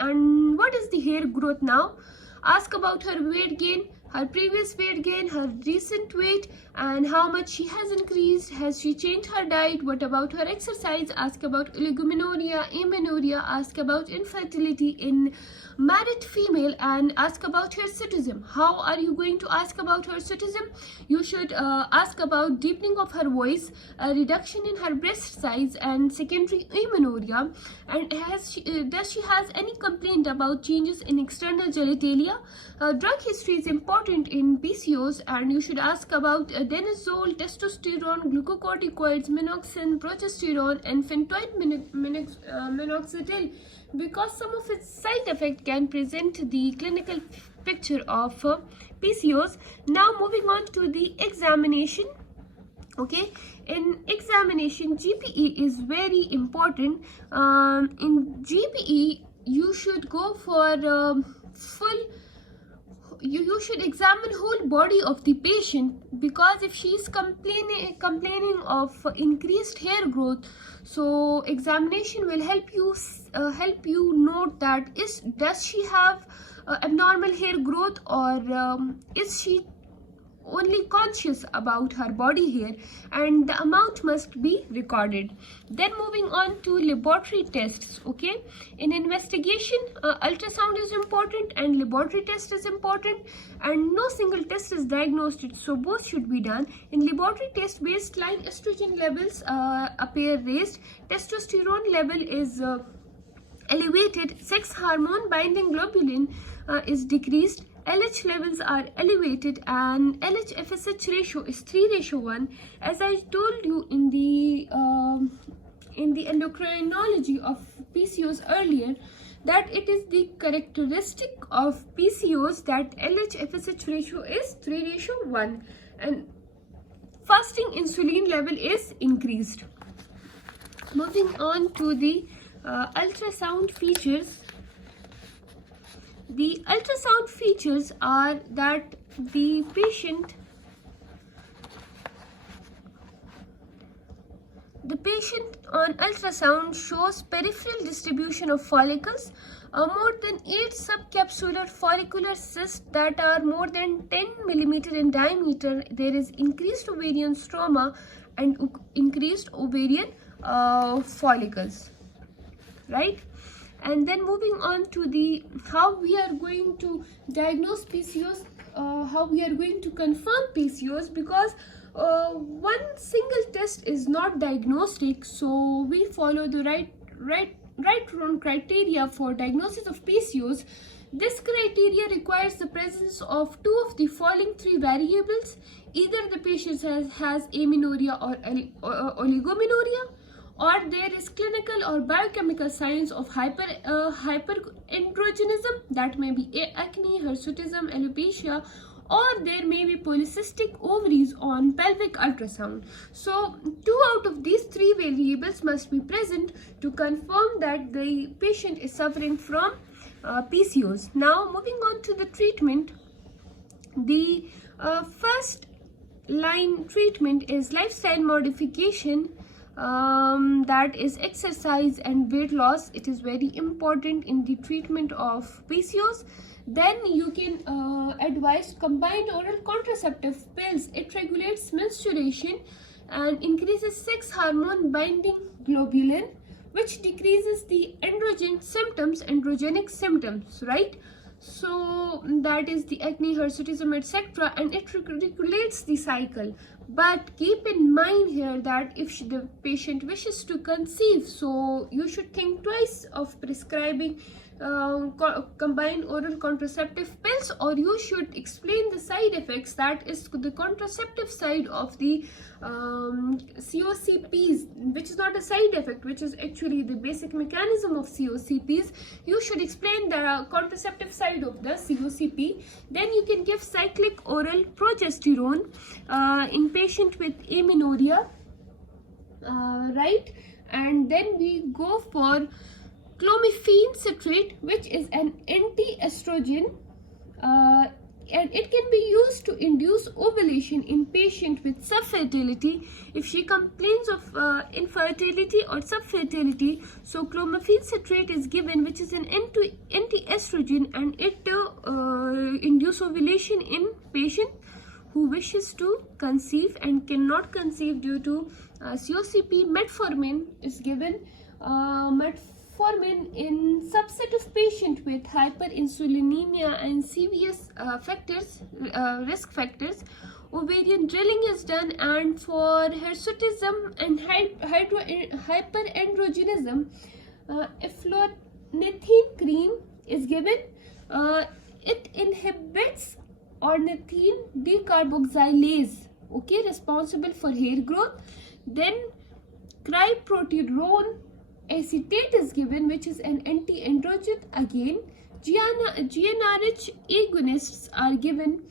And what is the hair growth now? Ask about her weight gain, her previous weight gain, her recent weight, and how much she has increased. Has she changed her diet? What about her exercise? Ask about oligomenorrhea, amenorrhea. Ask about infertility in married female, and ask about hirsutism. How are you going to ask about hirsutism? You should ask about deepening of her voice, a reduction in her breast size, and secondary amenorrhea. And does she has any complaint about changes in external genitalia? Drug history is important in PCOS, and you should ask about adenosole, testosterone, glucocorticoids, minoxidil, progesterone, and phentoid minoxidil, because some of its side effects can present the clinical picture of PCOS. Now moving on to the examination. Okay, in examination, GPE is very important. In GPE, you should go for you should examine whole body of the patient, because if she is complaining of increased hair growth, so examination will help you note that does she have abnormal hair growth, or is she only conscious about her body hair, and the amount must be recorded. Then moving on to laboratory tests. Okay, in investigation, ultrasound is important and laboratory test is important, and no single test is diagnosed, so both should be done. In laboratory test, baseline estrogen levels appear raised, testosterone level is elevated, sex hormone binding globulin is decreased, LH levels are elevated, and LH-FSH ratio is 3:1. As I told you in the endocrinology of PCOS earlier, that it is the characteristic of PCOS that LH-FSH ratio is 3:1, and fasting insulin level is increased. Moving on to the ultrasound features. The ultrasound features are that the patient on ultrasound shows peripheral distribution of follicles, more than 8 subcapsular follicular cysts that are more than 10 millimeter in diameter. There is increased ovarian stroma and increased ovarian follicles, right? And then moving on to the how we are going to diagnose PCOS, how we are going to confirm PCOS, because one single test is not diagnostic, so we follow the right criteria for diagnosis of PCOS. This criteria requires the presence of 2 of the following 3 variables: either the patient has amenorrhea or oligomenorrhea, or there is clinical or biochemical signs of hyperandrogenism, that may be acne, hirsutism, alopecia, or there may be polycystic ovaries on pelvic ultrasound. So 2 out of these 3 variables must be present to confirm that the patient is suffering from PCOS. Now moving on to the treatment. The first line treatment is lifestyle modification, that is exercise and weight loss. It is very important in the treatment of PCOS. Then you can advise combined oral contraceptive pills. It regulates menstruation and increases sex hormone binding globulin, which decreases the androgenic symptoms, right? So that is the acne, hirsutism, etc., and it regulates the cycle. But keep in mind here that if the patient wishes to conceive, so you should think twice of prescribing combined oral contraceptive pills, or you should explain the side effects, that is the contraceptive side of the COCPs, which is not a side effect, which is actually the basic mechanism of COCPs. You should explain the contraceptive side of the COCP. Then you can give cyclic oral progesterone in patient with amenorrhea, right? And then we go for clomiphene citrate, which is an anti-estrogen and it can be used to induce ovulation in patient with subfertility. If she complains of infertility or subfertility, so clomiphene citrate is given, which is an anti-estrogen, and it induce ovulation in patient who wishes to conceive and cannot conceive due to COCP. Metformin is given. Metformin in subset of patient with hyperinsulinemia and serious risk factors. Ovarian drilling is done, and for hirsutism and hyperandrogenism, eflornithine cream is given. It inhibits ornithine decarboxylase, okay, responsible for hair growth. Then criproterone acetate is given, which is an anti-androgen again. GnRH agonists are given,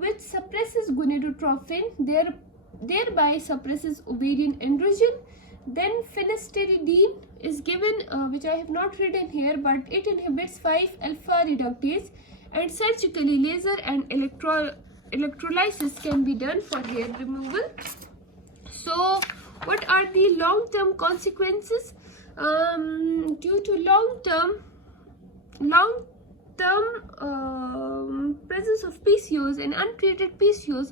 which suppresses gonadotrophin, thereby suppresses ovarian androgen. Then finasteride is given, which I have not written here, but it inhibits 5-alpha reductase, and surgically laser and electrolysis can be done for hair removal. So what are the long-term consequences? Due to long-term presence of PCOS and untreated PCOS,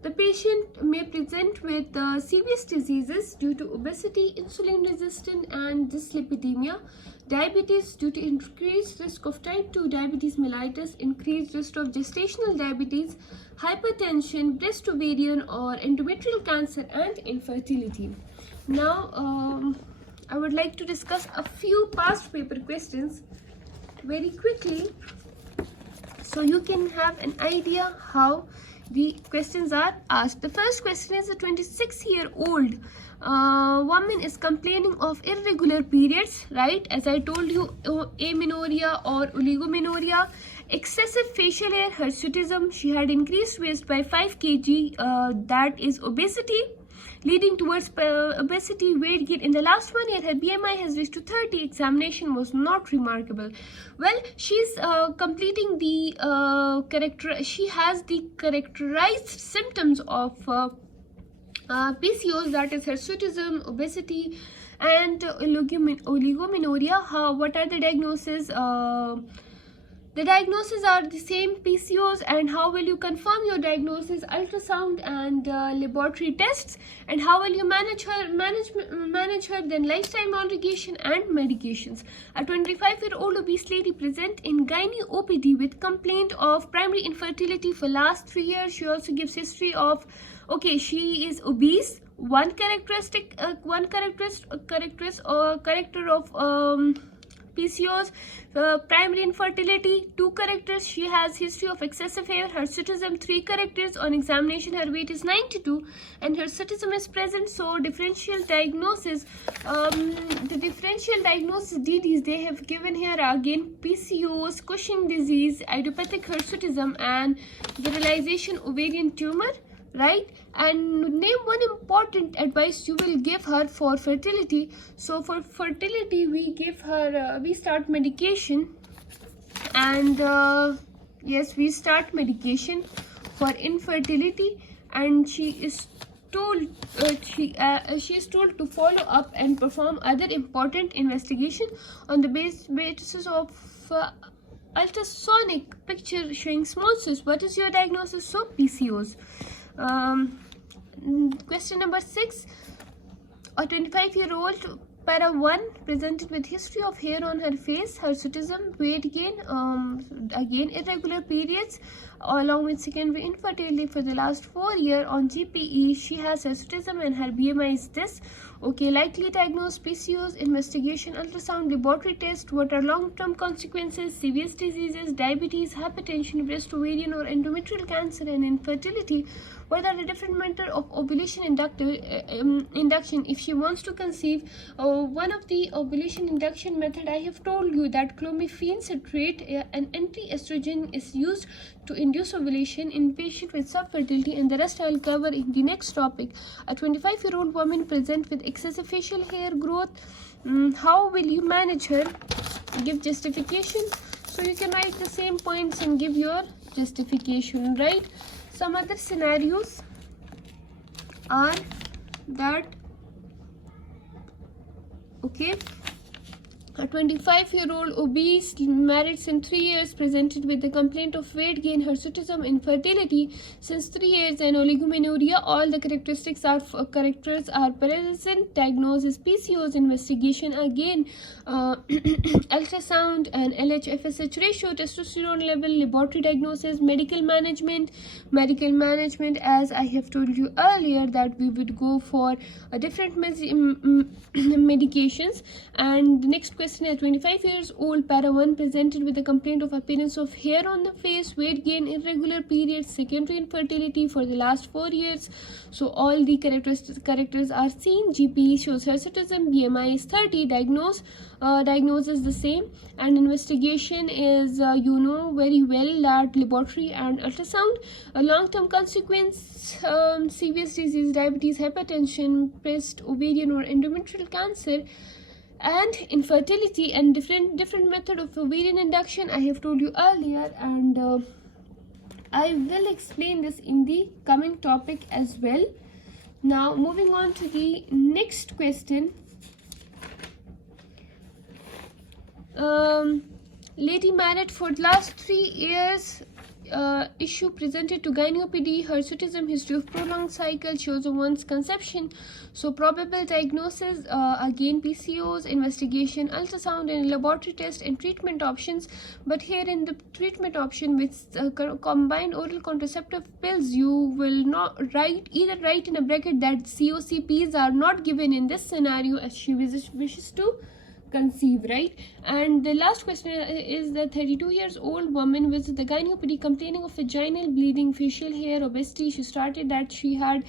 the patient may present with serious diseases due to obesity, insulin resistance, and dyslipidemia. Diabetes due to increased risk of type 2 diabetes mellitus, increased risk of gestational diabetes, hypertension, breast, ovarian or endometrial cancer, and infertility. Now I would like to discuss a few past paper questions very quickly, so you can have an idea how the questions are asked. The first question is: a 26-year-old woman is complaining of irregular periods, right? As I told you, amenorrhea or oligomenorrhea, excessive facial hair, hirsutism. She had increased waist by 5 kg, that is obesity, leading towards obesity, weight gain. In the last 1 year, her BMI has reached to 30. Examination was not remarkable. Well, she's completing the she has the characterized symptoms of PCOS, that is hirsutism, obesity, and oligomenorrhea. What are the diagnoses? The diagnoses are the same, PCOS. And how will you confirm your diagnosis? Ultrasound and laboratory tests. And how will you manage her? Then lifestyle modification and medications. A 25-year-old obese lady present in gynae OPD with complaint of primary infertility for last 3 years. She also gives history of, okay, she is obese. One character of PCOS, primary infertility, 2 characters. She has history of excessive hair. Hirsutism, 3 characters. On examination, her weight is 92 and hirsutism is present. So differential diagnosis, the differential diagnosis DDs they have given here are again PCOS, Cushing disease, idiopathic hirsutism, and virilization ovarian tumor, right? And name one important advice you will give her for fertility. So for fertility, we give her we start medication, and yes, we start medication for infertility, and she is told she is told to follow up and perform other important investigation on the basis of ultrasonic picture showing small cysts. What is your diagnosis? So PCOS. Question number 6. A 25-year-old para 1 presented with history of hair on her face, hirsutism, weight gain, again irregular periods, along with secondary infertility for the last 4 years. On GPE, she has hirsutism and her BMI is this. Okay, likely diagnosed PCOS, investigation, ultrasound, laboratory test. What are long-term consequences? Serious diseases, diabetes, hypertension, breast, ovarian or endometrial cancer, and infertility. What are the different methods of ovulation induction if she wants to conceive? One of the ovulation induction method, I have told you that clomiphene citrate, an anti-estrogen, is used to induce ovulation in patient with subfertility, and the rest I will cover in the next topic. A 25-year-old woman present with excessive facial hair growth. How will you manage her? Give justification. So you can write the same points and give your justification, right? Some other scenarios are that, okay, a 25-year-old obese, married since 3 years, presented with the complaint of weight gain, hirsutism, infertility since 3 years, and oligomenorrhea. All the characters are present. Diagnosis PCOS. Investigation again, ultrasound and LH-FSH ratio, testosterone level, laboratory diagnosis, medical management. Medical management, as I have told you earlier, that we would go for a different medications. And the next question is 25 years old, para 1, presented with a complaint of appearance of hair on the face, weight gain, irregular periods, secondary infertility for the last 4 years. So all the characters are seen. GP shows hirsutism, BMI is 30, diagnosis the same, and investigation is you know very well that laboratory and ultrasound. A long-term consequence, serious disease, diabetes, hypertension, breast, ovarian or endometrial cancer, and infertility, and different method of ovarian induction I have told you earlier, and I will explain this in the coming topic as well. Now moving on to the next question. Lady married for the last 3 years, issue presented to gynecology, hirsutism, history of prolonged cycle, shows of one's conception. So probable diagnosis, again PCOS, investigation, ultrasound and laboratory test, and treatment options. But here in the treatment option with combined oral contraceptive pills, you will not either write in a bracket that COCPs are not given in this scenario as she wishes to conceive, right? And the last question is the 32 years old woman with the gynecology complaining of vaginal bleeding, facial hair, obesity. She started that she had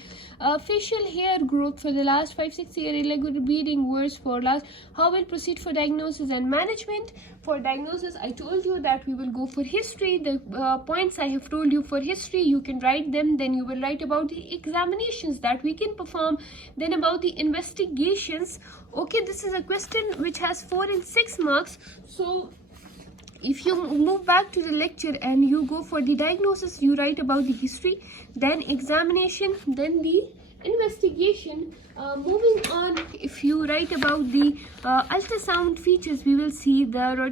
facial hair growth for the last 5-6 years, irregular bleeding, worse for last. How will proceed for diagnosis and management? For diagnosis, I told you that we will go for history. The points I have told you for history, you can write them. Then you will write about the examinations that we can perform, then about the investigations. Okay, this is a question which has 4 and 6 marks. So if you move back to the lecture and you go for the diagnosis, you write about the history, then examination, then the investigation. Moving on, if you write about the ultrasound features, we will see the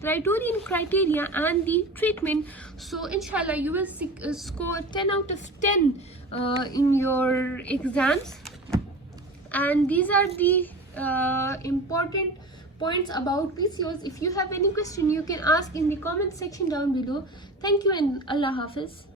criterion criteria and the treatment. So inshallah you will score 10 out of 10 in your exams. And these are the important points about PCOS. If you have any question, you can ask in the comment section down below. Thank you and Allah Hafiz.